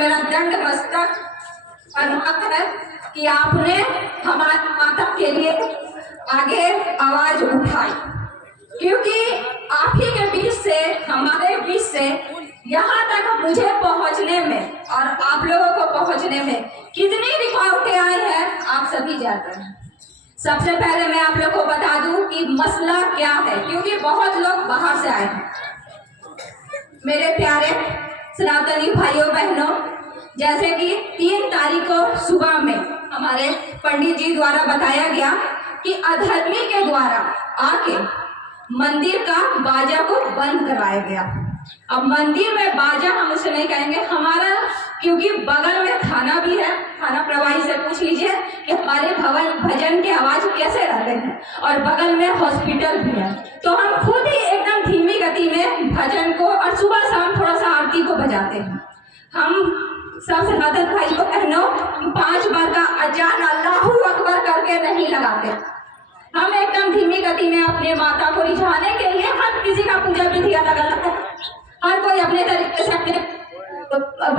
मेरा दंड मस्तक प्रणाम है कि आपने हमारी माता के लिए आगे आवाज उठाई, क्योंकि आप ही के बीच से, हमारे बीच से यहाँ तक मुझे पहुँचने में और आप लोगों को पहुँचने में कितनी रुकावटें आई हैं आप सभी जानते हैं। सबसे पहले मैं आप लोगों को बता दूं कि मसला क्या है, क्योंकि बहुत लोग बाहर से आए हैं। मेरे प्यारे सनातनी भाइयों बहनों, जैसे कि 3 तारीख को सुबह में हमारे पंडित जी द्वारा बताया गया कि अधर्मी के द्वारा आके मंदिर का बाजा को बंद करवाया गया। अब मंदिर में बाजा हम उसे नहीं कहेंगे, हमारा क्योंकि बगल में थाना भी है, थाना प्रभारी से पूछ लीजिए कि हमारे भजन की आवाज कैसे रहते हैं, और बगल में हॉस्पिटल भी है, तो हम खुद ही एकदम धीमी गति में भजन को और सुबह शाम थोड़ा सा आरती को बजाते हैं। हम सब सनातन भाइयों बहनों 5 बार का अजान अल्लाहू अकबर करके नहीं लगाते। हम एकदम धीमी गति में अपने माता को रिझाने के लिए, हर किसी का पूजा विधि अलग अलग है, हर कोई अपने तरीके से अपने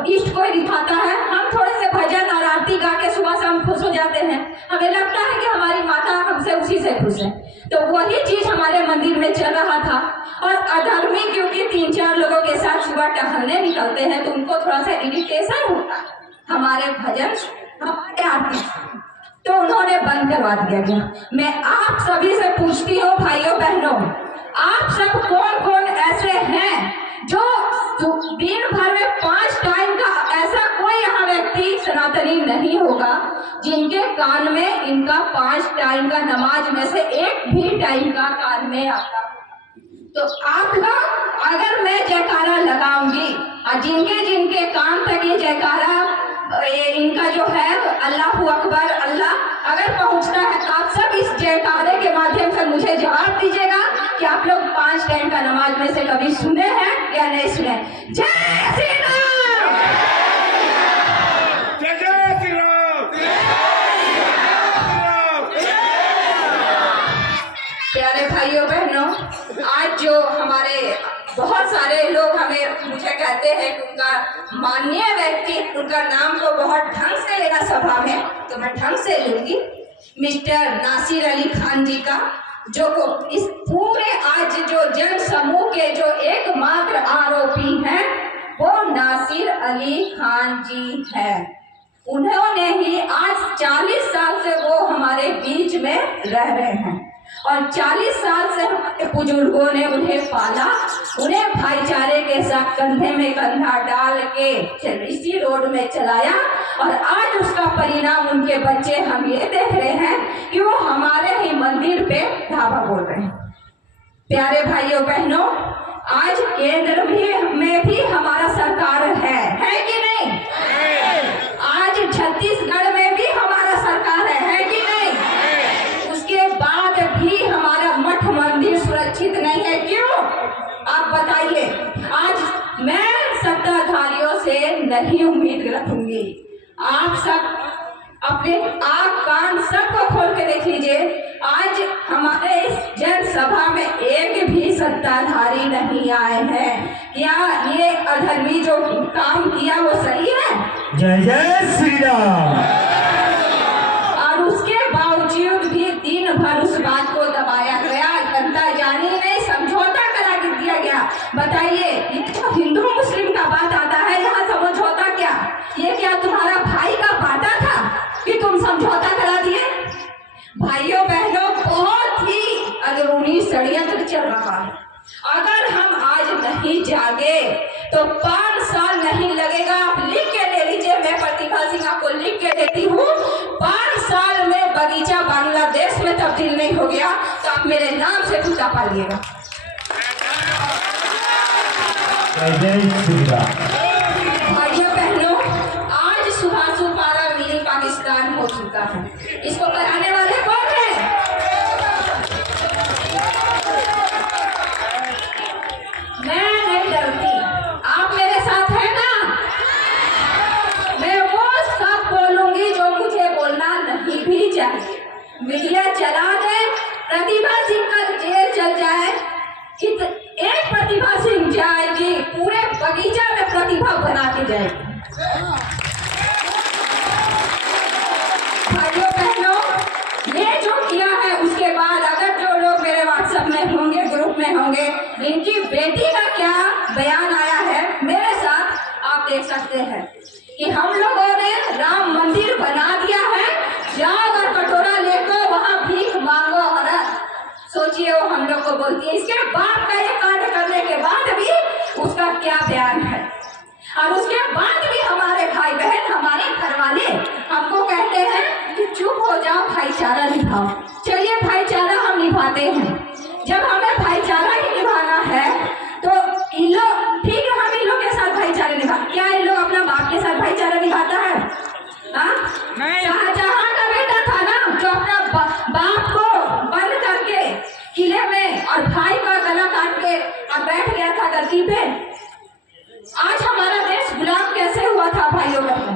इष्ट को रिझाता है। हम थोड़े से भजन और आरती गा के सुबह शाम खुश हो जाते हैं, हमें लगता है कि हमारी माता हमसे उसी से खुश है। तो वही चीज हमारे मंदिर में चल रहा था। और अधर्मी क्योंकि 3-4 लोगों के साथ सुबह टहलने निकलते हैं तो उनको थोड़ा सा इरिटेशन होता है हमारे भजन, हमारे आरती, तो उन्होंने बंद करवा दिया गया। मैं आप सभी से पूछती हूँ भाइयों बहनों, आप सब कौन कौन ऐसे हैं जो दिन भर में 5 टाइम का, ऐसा कोई यहाँ व्यक्ति सनातनी नहीं होगा जिनके कान में इनका 5 टाइम का नमाज में से एक भी टाइम का कान में आता। तो आप लोग, अगर मैं जयकारा लगाऊंगी और जिनके जिनके कान तक ये जयकारा इनका जो है अल्लाहू अकबर अल्लाह अगर पहुंचता है, तो आप सब इस जयकारे के माध्यम से मुझे जवाब दीजिएगा कि आप लोग 5 टाइम का नमाज में से कभी सुने हैं या नहीं सुने। जय श्री राम, जय जय श्री राम, प्यारे भाइयों बहनों, आज जो हमारे बहुत सारे लोग मुझे कहते हैं कि उनका माननीय व्यक्ति, उनका नाम को बहुत ढंग से लेना सभा में, तो मैं ढंग से लूंगी। मिस्टर नासिर अली खान जी का, जो इस पूरे आज जो जन समूह के जो एकमात्र आरोपी हैं वो नासिर अली खान जी हैं। उन्होंने ही आज 40 साल से वो हमारे बीच में रह रहे हैं और 40 साल से हमारे बुजुर्गों ने उन्हें पाला, उन्हें भाईचारे के साथ कंधे में कंधा डाल के इसी रोड में चलाया, और आज उसका परिणाम उनके बच्चे हम ये देख रहे हैं कि वो हमारे ही मंदिर पे धावा बोल रहे हैं। प्यारे भाइयों बहनों, आज केंद्र में भी हमारा सरकार है कि नहीं? आज छत्तीसगढ़ में भी हमारा सरकार है कि नहीं? उसके बाद भी हमारा मठ मंदिर सुरक्षित नहीं है, क्यों? आप बताइए। आज मैं सत्ताधारियों से नहीं उम्मीद रखूंगी, आप सब अपने आँख कान सबको खोल के देख लीजिए। आज हमारे इस जनसभा में एक भी सत्ताधारी नहीं आए हैं। क्या ये अधर्मी जो काम किया वो सही है? जय जय श्री राम। और उसके बावजूद भी दिन भर उस बात को दबाया गया, जनता जानी नहीं, समझौता करा दिया गया। बताइए, तो हिंदू मुस्लिम का बात आता है, यहाँ समझौता क्या? ये क्या तुम्हारा भाई का बाटा था कि तुम समझौता करा दिए? भाइयों बहनों, बहुत ही अंदरूनी षड्यंत्र चल रहा है। अगर हम आज नहीं जागे तो 5 साल नहीं लगेगा। आप लिख के ले लीजिए, मैं प्रतिभा सिंह आपको लिख के देती हूँ। 5 साल में बगीचा बांग्लादेश में तब्दील नहीं हो गया तो आप मेरे नाम से पूजा पालिएगा। भाइयों बहनों, आज सुभाष पारा मिनी पाकिस्तान हो चुका है। इसको कराने वाले कौन है? मैं नहीं डरती, आप मेरे साथ हैं ना? मैं वो सब बोलूंगी जो मुझे बोलना नहीं भी चाहिए। मीडिया चला दे, प्रतिभा सिंह का जेल चल जाए, एक प्रतिभा सिंह जाएगी, पूरे बगीचा में प्रतिभा बना के जाएगी। इनकी बेटी का क्या बयान आया है मेरे साथ आप देख सकते हैं कि हम लोगों ने राम मंदिर बना दिया है, जाओ और कटोरा लेकर वहां भीख मांगो। और सोचिए वो हम लोग को बोलती है, इसके बाप का ये कांड करने के बाद भी उसका क्या बयान है। और उसके बाद भी हमारे भाई बहन, हमारे घर वाले हमको कहते हैं कि चुप हो जाओ, भाईचारा निभाओ। चलिए भाईचारा हम निभाते हैं। जब हमें भाईचारा ही निभाना है तो इन लोग, ठीक है, हम इन लोग के साथ भाईचारा निभा, क्या इन लोग अपना बाप के साथ भाईचारा निभाता है? शाहजहां का बेटा था ना जो अपना बाप को बंद करके किले में और भाई का गला काट के और बैठ गया था गद्दी पे। आज हमारा देश गुलाम कैसे हुआ था भाइयों बहनों?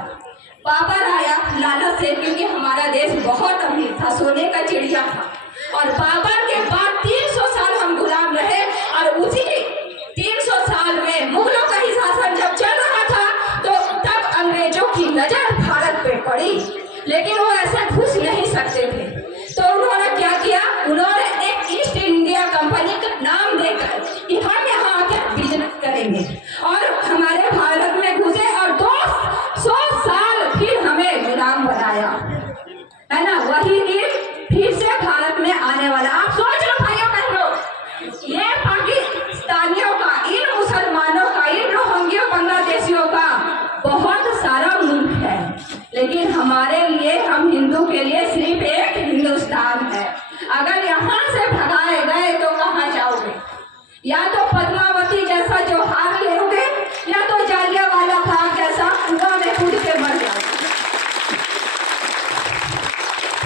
बाबर आया लालच से, क्योंकि हमारा देश बहुत अमीर था, सोने का चिड़िया था। और बाबर के बाद 300 साल हम गुलाम रहे। और उसी 300 साल में मुगलों का ही शासन जब चल रहा था तो तब अंग्रेजों की नजर भारत पे पड़ी, लेकिन वो ऐसा घुस नहीं सकते थे। तो उन्होंने क्या किया, उन्होंने एक ईस्ट इंडिया कंपनी का नाम देकर कि हम यहाँ आकर बिजनेस करेंगे और हमारे भारत में घुसे और 200 साल फिर हमें गुलाम बनाया, है ना। वही दिन फिर से भारत में आने वाला। आप सोच लो भाइयों बहनों, ये पाकिस्तानियों का, इन मुसलमानों का, इन रोहिंग्या बांग्लादेशियों का बहुत सारा मुल्क है, लेकिन हमारे लिए, हम हिंदू के लिए सिर्फ एक हिंदुस्तान है। अगर यहाँ से भगाए गए तो कहाँ जाओगे? या तो पद्मावती जैसा जो हार लेोगे, या तो जालियांवाला बाग जैसा कुआं में कूद के मर जाओगे।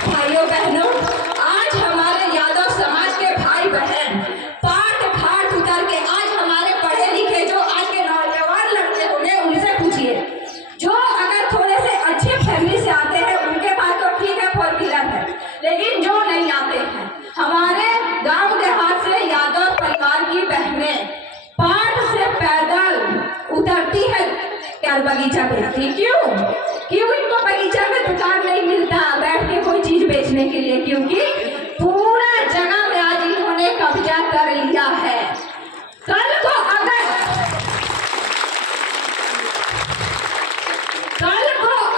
भाइयों बहनों, आज हमारे यादव समाज के भाई बहन पाट घाट उतर के, आज हमारे पढ़े लिखे जो आज के नौजवान लड़के होंगे उनसे पूछिए, जो अगर थोड़े से अच्छे फैमिली से आते हैं उनके पास तो ठीक है, 4 व्हीलर है, लेकिन जो नहीं आते हैं, हमारे गांव देहात से यादव परिवार की बहनें पाट से पैदल उतरती है यार बगीचा बेचती। क्यों इनको बगीचा में दुकान नहीं मिलता बैठ के कोई चीज बेचने के लिए? क्योंकि पूरा जगह में आज इन्होंने कब्जा कर लिया है। कल को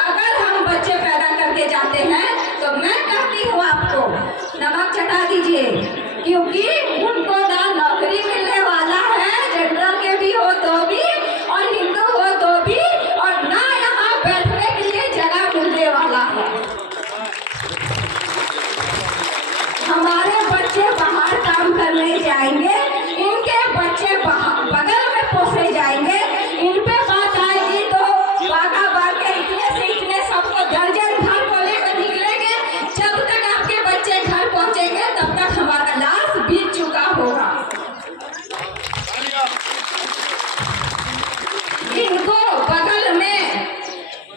अगर हम बच्चे पैदा करके जाते हैं तो मैं कहती हूँ आपको नमक चटा दीजिए, क्योंकि उनको ना नौकरी मिलने वाला है, जनरल के भी हो तो भी और हिंदू हो तो भी, और ना यहाँ बैठने के लिए जगह मिलने वाला है। हमारे बच्चे बाहर काम करने जाएंगे, इनके बच्चे बगल में पोसे जाएंगे, इन पे बात आएगी तो बागा बाग के इतने से इतने सबको दर्जन घर को लेकर निकलेंगे। जब तक आपके बच्चे घर पहुंचेंगे तब तक हमारा लाश बीत चुका होगा। इनको बगल में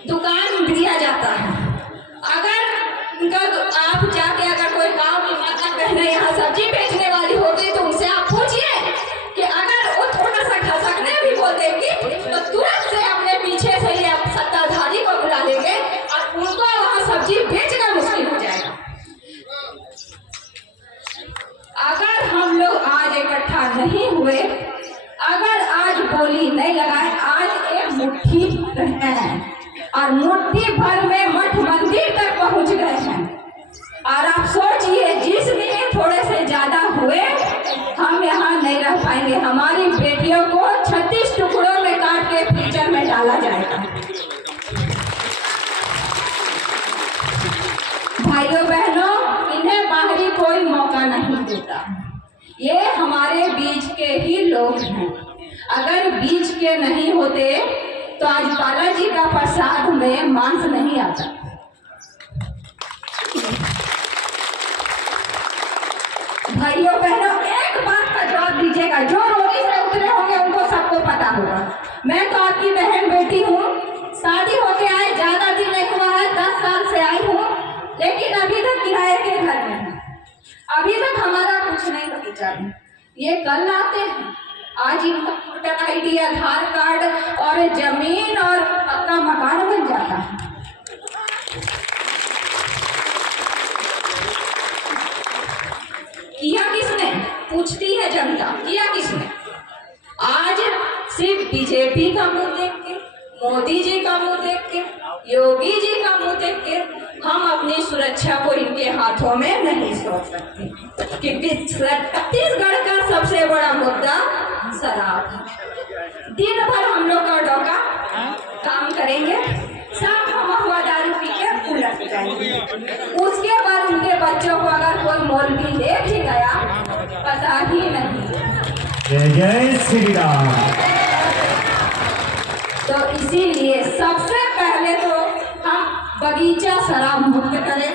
दुकान दिया जाता है। अगर आप जाके अगर कोई गांव की माता बहनें यहाँ सब्जी बेचने वाली होती तो उनसे आप पूछिए कि अगर वो थोड़ा सा खसकने भी बोल देंगी तो तुरंत से अपने पीछे से ये सत्ताधारी को बुला लेंगे और उनको वहाँ सब्जी बेचना मुश्किल हो जाएगा। अगर हम लोग आज इकट्ठा नहीं हुए, अगर आज बोली नहीं लगाए, आज एक मुट्ठी रहे हैं और मुट्ठी भर में मठ मंदिर तक पहुंच गए हैं। और आप सोचिए, जिस दिन थोड़े से ज्यादा हुए हम यहाँ नहीं रह पाएंगे। हमारी बेटियों को 36 टुकड़ों में काट के फ्रीजर में डाला जाएगा। भाइयों बहनों, इन्हें बाहरी कोई मौका नहीं देता। ये हमारे बीच के ही लोग हैं। अगर बीच के नहीं होते तो आज बालाजी का प्रसाद में मांस नहीं आता। भाइयों बहनों, एक बात का जवाब दीजिएगा, जो रोटी से उतरे होंगे उनको सबको पता होगा। मैं तो आपकी बहन बेटी हूँ, शादी होके आए, ज्यादा दिन नहीं हुआ है, 10 साल से आई हूँ, लेकिन अभी तक किराए के घर में है। अभी तक हमारा कुछ नहीं बगीचा में। ये कल आते हैं, आज इनका वोटर ID, आधार कार्ड और जमीन और अपना मकान बन जाता है। किया किसने? पूछती है जनता, किया किसने? बीजेपी का मुंह देख के, मोदी जी का मुंह देख के, योगी जी का मुंह देख के हम अपनी सुरक्षा को इनके हाथों में नहीं सौंप सकते, क्योंकि छत्तीसगढ़ का सबसे बड़ा मुद्दा शराब है। दिन भर हम लोग का डोका काम करेंगे, शाम को महुआ दारू पी के उलट जाएंगे। उसके बाद उनके बच्चों को अगर कोई मौलवी ले भी गया पता ही नहीं। जय जय श्री राम। तो इसीलिए सबसे पहले तो हम बगीचा शराब मुक्त करें,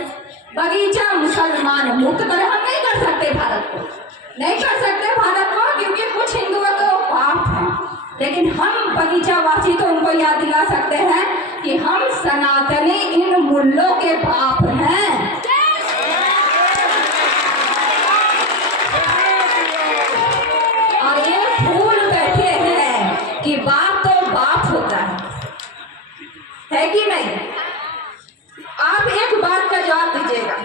बगीचा मुसलमान मुक्त करें। हम नहीं कर सकते भारत को, नहीं कर सकते भारत को, क्योंकि कुछ हिंदुओं तो पाप है, लेकिन हम बगीचा वासी तो उनको याद दिला सकते हैं कि हम सनातनी इन मूल्यों के बाप हैं। और ये भूल बैठे हैं कि बाप तो बाप होता है कि नहीं? आप एक बात का जवाब दीजिएगा,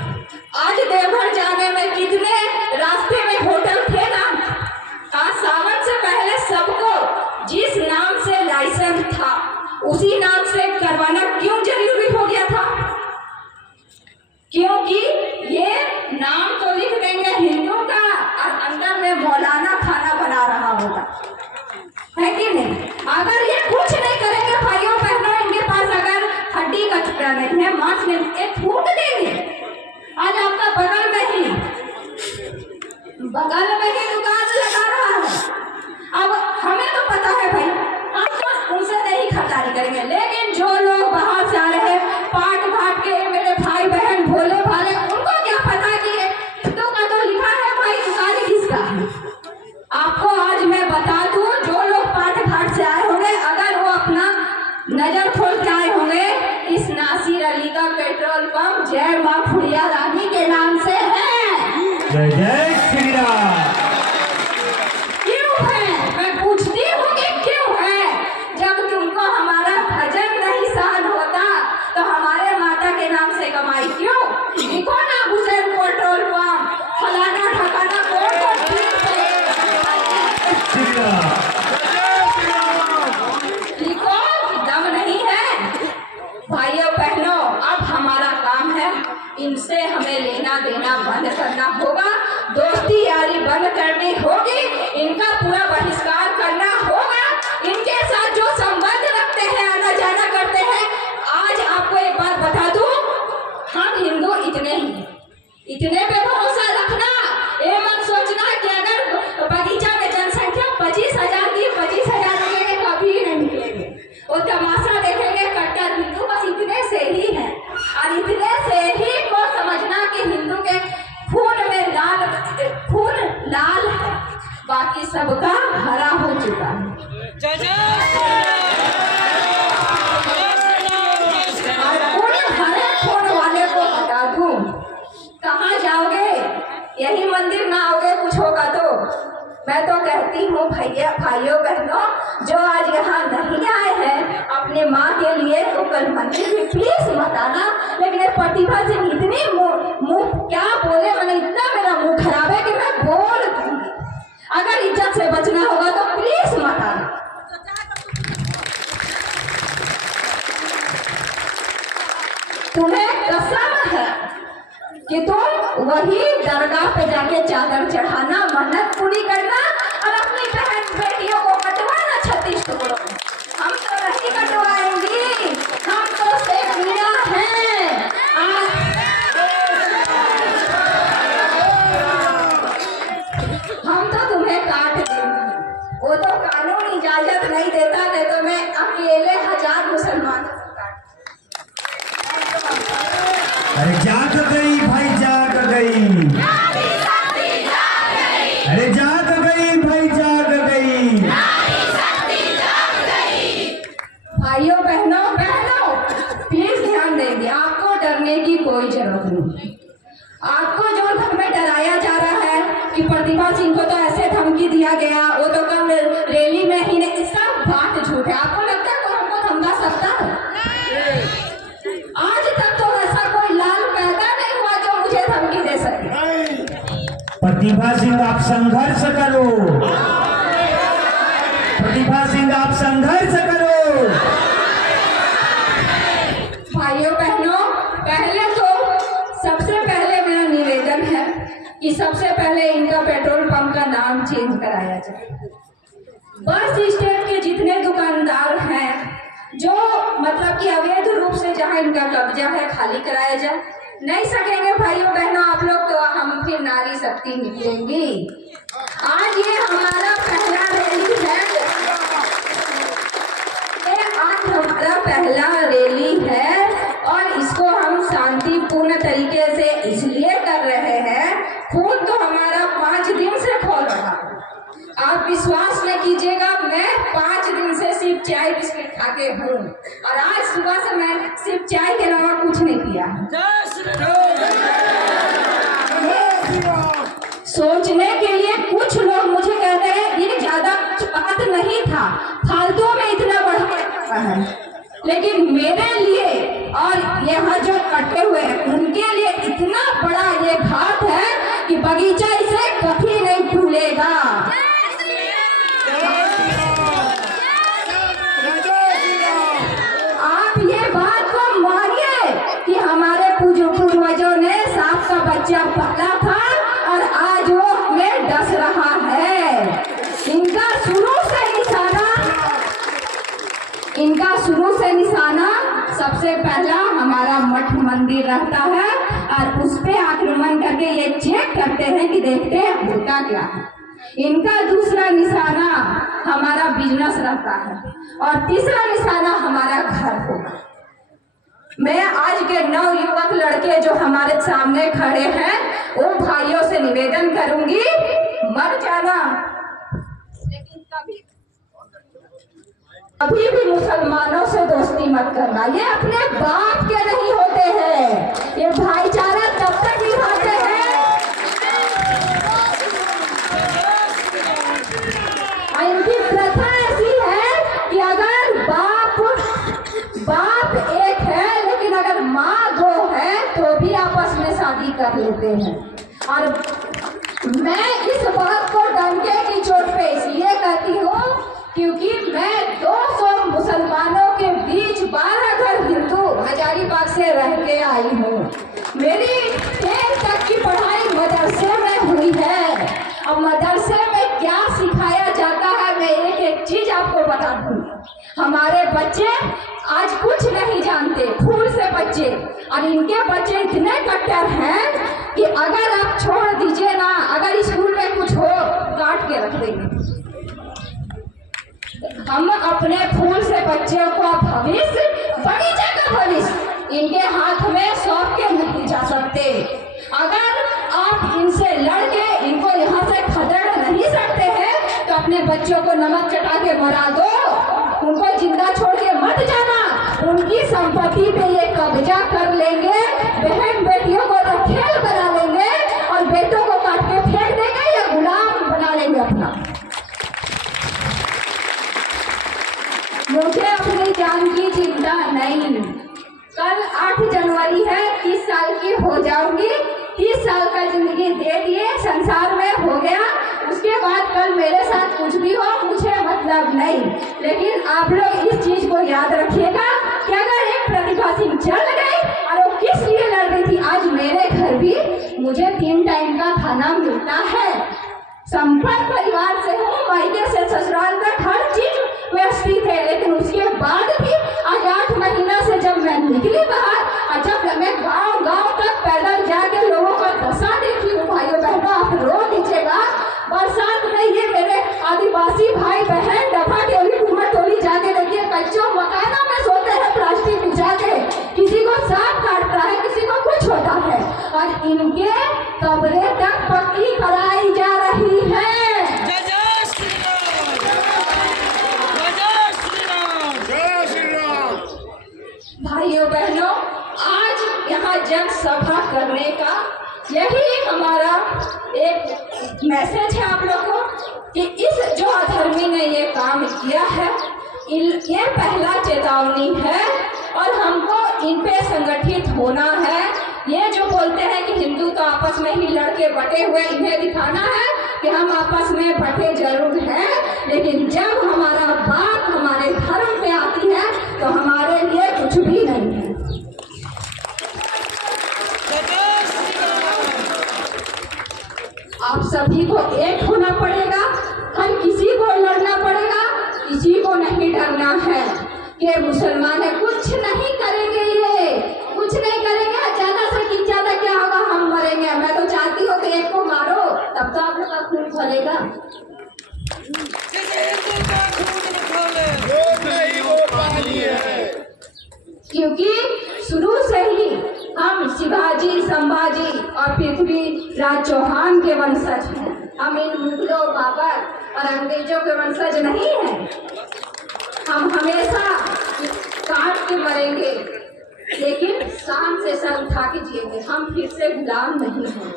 आज देवघर जाने में कितने रास्ते में होटल थे ना? आज सावन से पहले सबको जिस नाम से लाइसेंस था उसी नाम से करवाना क्यों जरूरी हो गया था? क्योंकि ये नाम तो लिख देंगे हिंदू का और अंदर में मौलाना खाना बना रहा होगा, है कि नहीं? अगर ये कुछ नहीं करेंगे भाइयों बहनों, इनके पास अगर हड्डी का टुकड़ा नहीं है, मांस नहीं, एक फूट देंगे। आज आपका बगल में ही दुकान लगा रहा है। अब हमें तो पता है भाई, हम तो उनसे नहीं खरीदारी करेंगे, लेकिन जो लोग बाहर से आ रहे हैं पाट घाट के मेरे भाई बहन भोले भाले, उनको क्या पता कि हिंदू का तो लिखा है भाई, दुकान किसका है? आपको आज मैं बता दूं, जो लोग पाट घाट से आए होंगे, अगर वो अपना नजर खोल के आए होंगे, इस नासिर अली का पेट्रोल पंप जय मां फुड़िया रानी के नाम से है। जय जय श्री राम। क्यों है? मैं पूछती हूँ कि क्यों है? जब तुमको हमारा भजन नहीं सहन होता तो हमारे माता के नाम से कमाई क्यों? लिखो ना हुसैन पेट्रोल पंप, फलाना ठकाना कौन श्री राम। लिखो, दम नहीं है। भाइयों बहनों, अब हमारा काम है, इनसे हमें लेना देना बंद करना होगा, दोस्ती यारी बंद करनी होगी, इनका पूरा बहिष्कार करना होगा। इनके साथ जो संबंध रखते हैं, आना जाना करते हैं, आज आपको एक बात बता दूं, हम हिंदू इतने ही, इतने पे भरोसा रखना। ये मत सोचना कि अगर बगीचा में जनसंख्या 25,000 की 25,000 निकलेंगे, कभी नहीं निकलेंगे। वो तमाशा देखेंगे कट्टर हिंदू, बस इतने से ही है। और इतने से ही को समझना कि हिंदू के खून लाल है, बाकी सबका हरा हो चुका है। और उन हरे खून वाले को बता दूं, कहाँ जाओगे? यही मंदिर ना आओगे कुछ होगा तो? मैं तो कहती हूँ भैया भाइयों बहनों, जो आज यहाँ नहीं आए हैं अपने माँ के लिए, तो कल मंदिर भी प्लीज मत आना। लेकिन ये प्रतिभा से इतनी मुंह क्या बोले, मैंने इतना मेरा मुंह खराब है कि मैं बोल दूंगी। अगर इज्जत से बचना होगा तो प्लीज मत आना। तुम्हें कसम है कि तुम वही दरगाह पे जाके चादर चढ़ाना, मन्नत पूरी करना और अपनी बहन बेटियों को कटवाना 36 टुकड़ों में। हम तो नहीं कटवाएंगी, हम तो शेख मीरा हैं। हम तो तुम्हें काट देंगे, वो तो कानून इजाजत नहीं देता, नहीं तो मैं अकेले 1000 मुसलमानों को काट। अरे जाग गई भाई, जाग गई। अरे जाग गई भाई, जाग गई। भाइयों बहनों प्लीज ध्यान देंगे, आपको डरने की कोई जरूरत नहीं। आपको जो हमें डराया जा रहा है कि प्रतिभा सिंह को तो ऐसे धमकी दिया गया, वो तो कल रैली में ही नहीं, इसका बात झूठ है। आपको लगता है कोई हमको धमका सकता है? आज तक तो ऐसा कोई लाल पैदा नहीं हुआ जो मुझे धमकी दे सके। प्रतिभा सिंह, आप संघर्ष करो। प्रतिभा सिंह आप संघर्ष करो। भाइयों बहनों, पहले तो सबसे पहले मेरा निवेदन है कि सबसे पहले इनका पेट्रोल पंप का नाम चेंज कराया जाए। बस स्टैंड के जितने दुकानदार हैं जो मतलब कि अवैध रूप से जहां इनका कब्जा है खाली कराया जाए। नहीं सकेंगे भाइयों बहनों आप लोग तो हम फिर नारी शक्ति निकलेंगी। आज ये हमारा पहला रैली है, आज हमारा पहला रैली है और इसको हम शांतिपूर्ण तरीके से इसलिए कर रहे हैं, खून तो हमारा 5 दिन से खोल रहा है। आप विश्वास न कीजिएगा, मैं 5 दिन से सिर्फ चाय बिस्किट खाके हूँ और आज सुबह से मैं सिर्फ चाय के अलावा कुछ नहीं किया। सोचने के लिए कुछ लोग मुझे कहते हैं ये ज्यादा बात नहीं था, फालतू में इतना बढ़ा है, लेकिन मेरे लिए और यहाँ जो कटे हुए हैं उनके लिए इतना बड़ा ये घात है कि बगीचा इसे कभी नहीं भूलेगा। आप ये बात को मानिए कि हमारे पूर्वजों ने सांप का बच्चा पाला था और आज वो हमें डस रहा है। इनका शुरू से निशाना सबसे पहला हमारा मठ मंदिर रहता है और उस पे आक्रमण करके ये चेक करते हैं कि देखते हैं होता क्या है। इनका दूसरा निशाना हमारा बिजनेस रहता है और तीसरा निशाना हमारा घर होगा। मैं आज के नवयुवक लड़के जो हमारे सामने खड़े हैं वो भाइयों से निवेदन करूंगी, मर जाना लेकिन कभी भी मुसलमानों से दोस्ती मत करना। ये अपने बाप के नहीं होते हैं, ये भाईचारा तब तक निभाते हैं। इनकी प्रथा ऐसी है कि अगर बाप एक है लेकिन अगर माँ 2 है तो भी आपस में शादी कर लेते हैं। और मैं इस बात को डंके की चोट पे इसलिए कहती हूँ क्योंकि मैं 200 मुसलमानों के बीच 12 घर हिंदू हजारीबाग से रह के आई हूँ। मेरी 10th तक की पढ़ाई मदरसे में हुई है। अब मदरसे में क्या सिखाया जाता है मैं एक चीज आपको बता दूँ। हमारे बच्चे आज कुछ नहीं जानते, फूल से बच्चे, और इनके बच्चे इतने कट्टर हैं कि अगर आप छोड़ दीजिए ना, अगर स्कूल में कुछ हो काट के रख देंगे। हम अपने फूल से बच्चों को भविष्य, बगीचे का भविष्य इनके हाथ में सौंप के नहीं जा सकते। अगर आप इनसे लड़के इनको यहाँ से खदेड़ नहीं सकते हैं तो अपने बच्चों को नमक चटा के मरा दो, उनको जिंदा छोड़ के मत जाना। उनकी संपत्ति पे ये कब्जा कर लेंगे, बहन बेटियों को तो खेल बना लेंगे और बेटों को काट के फेंक देंगे या गुलाम बना लेंगे अपना। मुझे अपनी जान की चिंता नहीं। कल 8 जनवरी है, 30 साल की हो जाऊंगी। 30 साल का जिंदगी दे दिए, संसार में हो गया। उसके बाद कल मेरे साथ कुछ भी हो मुझे मतलब नहीं, लेकिन आप लोग इस चीज को याद रखिएगा कि अगर एक प्रतिभा सिंह चल गई और वो किस लिए लड़ रही थी, आज मेरे घर भी मुझे 3 टाइम का खाना मिलता है। संपन्न परिवार से हूँ, मायके से ससुराल तक हर चीज व्यवस्थित है, लेकिन उसके बाद भी आज 8 महीना से जब मैं निकली बाहर और जब मैं गांव तक पैदल जाके लोगों का दशा देखी हूँ, भाइयों बहनों आप रो दीजिएगा। बरसात में ये मेरे आदिवासी भाई बहन डफा टोली घूमर टोली जाके देखिए कच्चों मकानों में सोते हैं प्लास्टिक बिछा के, किसी को सांप काटता है, किसी को कुछ होता है और इनके कब्रें तक पक्की कराई जा रही है। भाइयों बहनों, आज यहाँ जन सभा करने का यही हमारा एक मैसेज है आप लोगों को कि इस जो अधर्मी ने ये काम किया है, ये पहला चेतावनी है और हमको इन पे संगठित होना है। ये जो बोलते हैं कि हिंदू तो आपस में ही लड़के बटे हुए, इन्हें दिखाना है कि हम आपस में बटे जरूर हैं, लेकिन जब हमारा बात हमारे धर्म पे आती है तो हमारे लिए कुछ भी नहीं है। आप सभी को एक होना पड़ेगा, हर किसी को लड़ना पड़ेगा, किसी को नहीं डरना है कि मुसलमान है, कुछ नहीं करेंगे, ये कुछ नहीं करेंगे। ज्यादा से ज्यादा क्या होगा, हम मरेंगे। मैं तो चाहती हूँ कि एक को मारो, तब तो आप लोग का खून भरेगा। क्योंकि शुरू से ही हम शिवाजी, संभाजी और पृथ्वीराज चौहान के वंशज हैं। हम इन मुगलों, बाबर और अंग्रेजों के वंशज नहीं हैं। हम हमेशा काट के मरेंगे, लेकिन शान से सर उठा के जिएंगे। हम फिर से गुलाम नहीं हैं।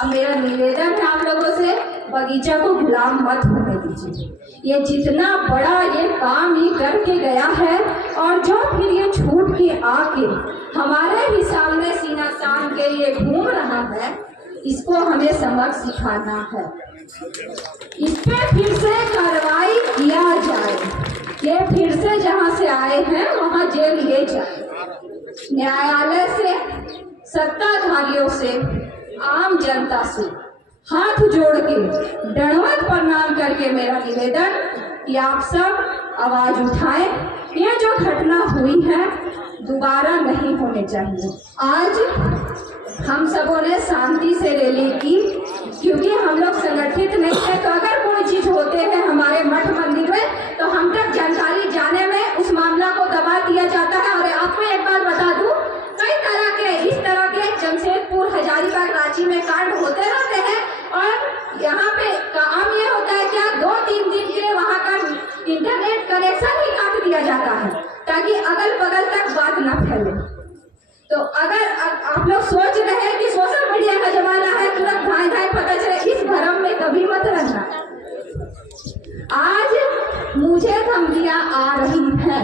अब मेरा निवेदन है आप लोगों से, बगीचा को गुलाम मत होने दीजिए। ये जितना बड़ा ये काम ये करके गया है, और जो फिर ये छूट के आके हमारे ही सामने सीना तान के ये घूम रहा है, इसको हमें सबक सिखाना है। इस पे फिर से कार्रवाई किया जाए। ये फिर से जहाँ से आए हैं वहाँ जेल ले जाए। न्यायालय से, सत्ताधारियों से, आम जनता से हाथ जोड़ के दंडवत प्रणाम करके मेरा निवेदन कि आप सब आवाज उठाएं। ये जो घटना हुई है दोबारा नहीं होने चाहिए। आज हम सबों ने शांति से रैली की, क्योंकि हम लोग संगठित नहीं है। तो अगर कोई चीज होते हैं हमारे मठ मंदिर में तो हम तक जानकारी जाने में उस मामला को दबा दिया जाता है। और आपको एक बात बता दूं, कई तरह के इस तरह के जमशेदपुर, हजारीबाग, रांची में कांड होते रहते हैं। और यहाँ पे काम ये होता है क्या, 2-3 दिन के वहाँ का इंटरनेट कनेक्शन ही काट दिया जाता है ताकि अगल बगल तक बात न फैले। तो अगर आप लोग सोच रहे हैं कि सोशल मीडिया का जमाना है, तुरंत धाए धाए पता चले, इस भ्रम में कभी मत रहना। आज मुझे धमकियां आ रही है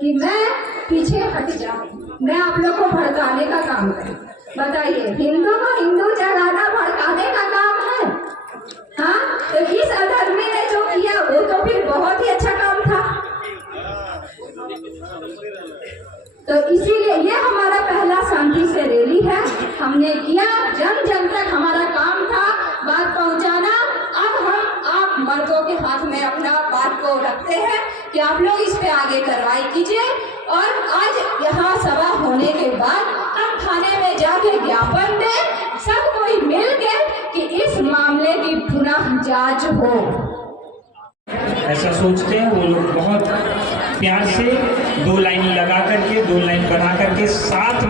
कि मैं पीछे हट जाऊं, मैं आप लोग को भड़काने का काम करूं। बताइए, हिंदू को हिंदू जगाना भड़काने का काम है? हाँ, तो इस अधर्मी ने जो किया वो तो फिर बहुत ही अच्छा काम था। तो इसीलिए ये हमारा पहला शांति से रैली है, हमने किया। जन जन तक हमारा काम था बात पहुंचाना। अब हम आप मर्दों के हाथ में अपना बात को रखते हैं कि आप लोग इस पे आगे कार्रवाई कीजिए। और आज यहाँ सभा होने के बाद हम थाने में जाके ज्ञापन दें, सब कोई मिल के, कि इस मामले की पुनः जांच हो। ऐसा सोचते हैं वो लोग। बहुत प्यार से 2 लाइन लगा करके, 2 लाइन बना करके साथ